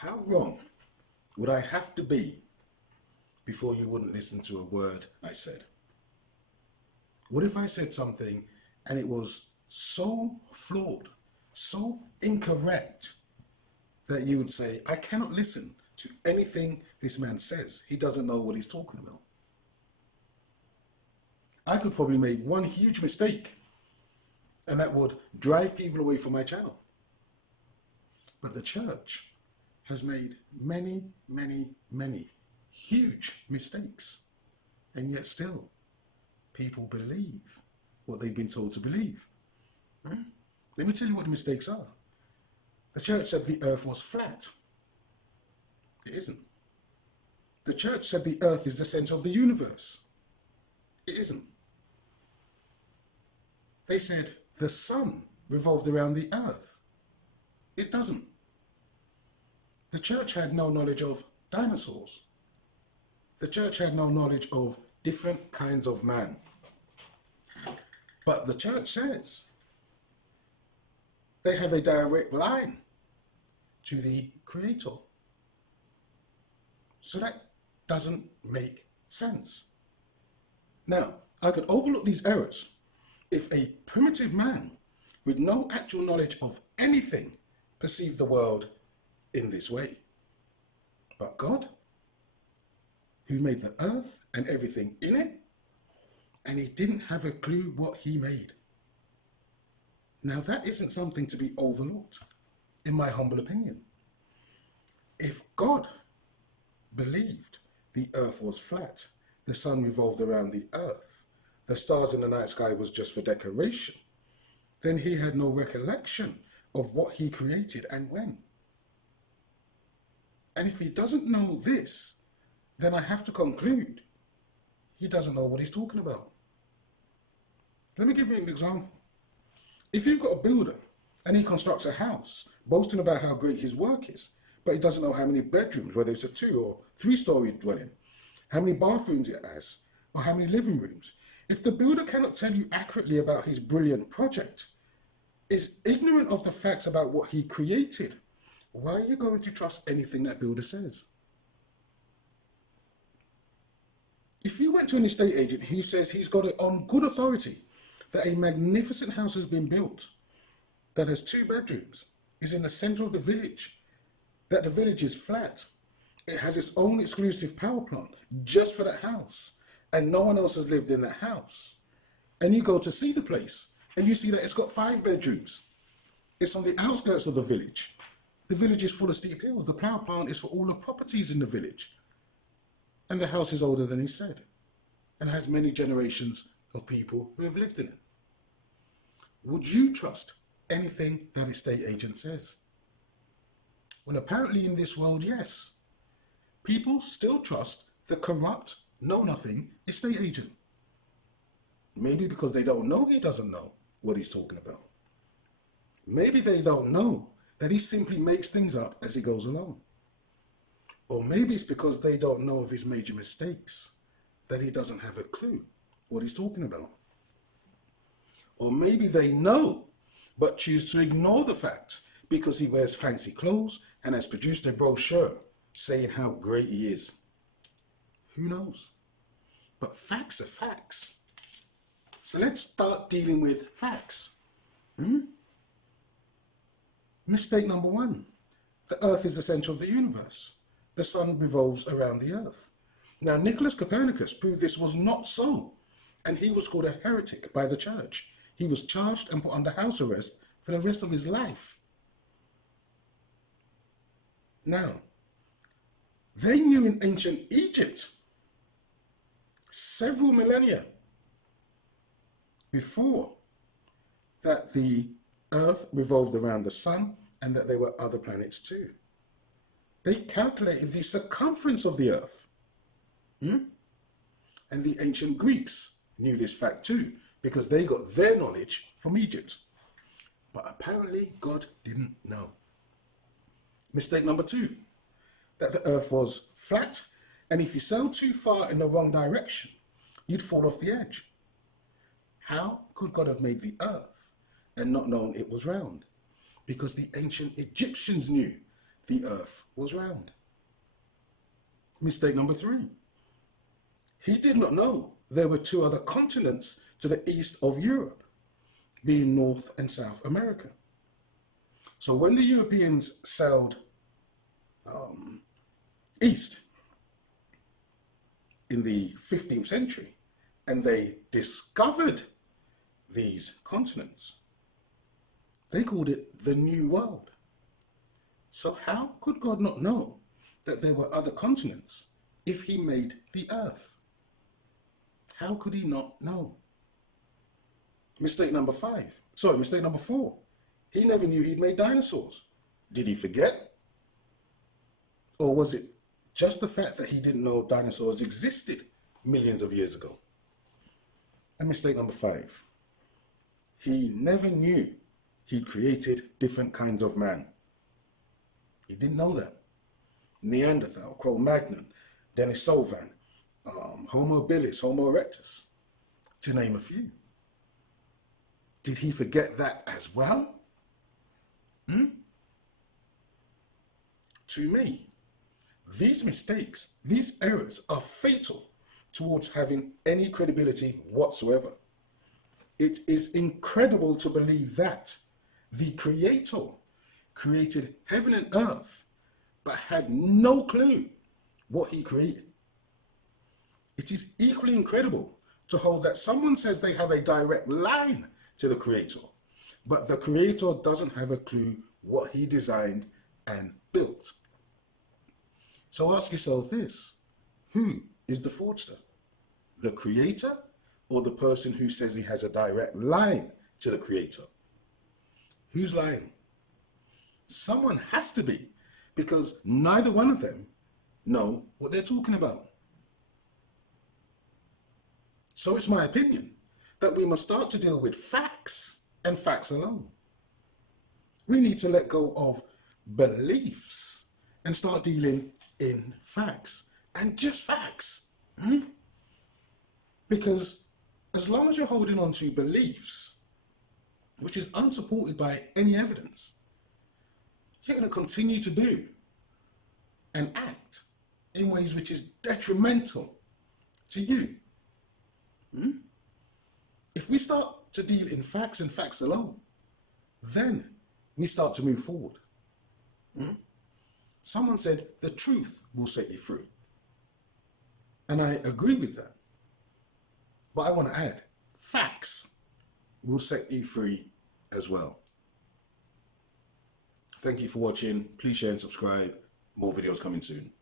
How wrong would I have to be before you wouldn't listen to a word I said? What if I said something and it was so flawed, so incorrect, that you would say, I cannot listen to anything this man says. He doesn't know what he's talking about. I could probably make one huge mistake and that would drive people away from my channel. But the church has made many, many, many huge mistakes. And yet still, people believe what they've been told to believe. Let me tell you what the mistakes are. The church said the earth was flat. It isn't. The church said the earth is the center of the universe. It isn't. They said the sun revolved around the earth. It doesn't. The church had no knowledge of dinosaurs. The church had no knowledge of different kinds of man. But the church says they have a direct line to the Creator. So that doesn't make sense. Now, I could overlook these errors if a primitive man with no actual knowledge of anything perceived the world in this way. But God, who made the earth and everything in it, and he didn't have a clue what he made. Now that isn't something to be overlooked, in my humble opinion. If God believed the earth was flat, the sun revolved around the earth, the stars in the night sky was just for decoration, then he had no recollection of what he created and when. And if he doesn't know this, then I have to conclude he doesn't know what he's talking about. Let me give you an example. If you've got a builder and he constructs a house, boasting about how great his work is, but he doesn't know how many bedrooms, whether it's a 2 or 3-story dwelling, how many bathrooms it has, or how many living rooms. If the builder cannot tell you accurately about his brilliant project, is ignorant of the facts about what he created, why are you going to trust anything that builder says? If you went to an estate agent who says he's got it on good authority that a magnificent house has been built that has 2 bedrooms, is in the center of the village, that the village is flat, it has its own exclusive power plant just for that house, and no one else has lived in that house, and you go to see the place and you see that it's got 5 bedrooms, it's on the outskirts of the village is full of steep hills, the power plant is for all the properties in the village, and the house is older than he said, and has many generations of people who have lived in it. Would you trust anything that estate agent says? Well, apparently in this world, yes. People still trust the corrupt, know-nothing estate agent. Maybe because they don't know he doesn't know what he's talking about. Maybe they don't know that he simply makes things up as he goes along. Or maybe it's because they don't know of his major mistakes, that he doesn't have a clue what he's talking about. Or maybe they know, but choose to ignore the fact because he wears fancy clothes and has produced a brochure saying how great he is. Who knows? But facts are facts. So let's start dealing with facts. Mistake number 1. The earth is the center of the universe. The sun revolves around the earth. Now, Nicholas Copernicus proved this was not so, and he was called a heretic by the church. He was charged and put under house arrest for the rest of his life. Now, they knew in ancient Egypt, several millennia before, that the earth revolved around the sun and that there were other planets too. They calculated the circumference of the earth. And the ancient Greeks knew this fact too, because they got their knowledge from Egypt. But apparently God didn't know. Mistake number 2, that the earth was flat, and if you sailed too far in the wrong direction, you'd fall off the edge. How could God have made the earth and not known it was round? Because the ancient Egyptians knew the earth was round. Mistake number 3. He did not know there were 2 other continents to the east of Europe, being North and South America. So when the Europeans sailed east in the 15th century and they discovered these continents, they called it the New World. So how could God not know that there were other continents if he made the earth? How could he not know? Mistake number 4. He never knew he'd made dinosaurs. Did he forget? Or was it just the fact that he didn't know dinosaurs existed millions of years ago? And mistake number 5. He never knew he'd created different kinds of man. He didn't know that. Neanderthal, Cro-Magnon, Denisovan, Homo habilis, Homo erectus, to name a few. Did he forget that as well? To me, these mistakes, these errors are fatal towards having any credibility whatsoever. It is incredible to believe that the Creator created heaven and earth, but had no clue what he created. It is equally incredible to hold that someone says they have a direct line to the Creator, but the Creator doesn't have a clue what he designed and built. So ask yourself this: who is the fraudster? The Creator or the person who says he has a direct line to the Creator? Who's lying? Someone has to be, because neither one of them know what they're talking about. So it's my opinion that we must start to deal with facts and facts alone. We need to let go of beliefs and start dealing in facts, and just facts. Because as long as you're holding on to beliefs, which is unsupported by any evidence, you're going to continue to do and act in ways which is detrimental to you. If we start to deal in facts and facts alone, then we start to move forward. Someone said the truth will set you free. And I agree with that. But I want to add, facts will set you free as well. Thank you for watching. Please share and subscribe. More videos coming soon.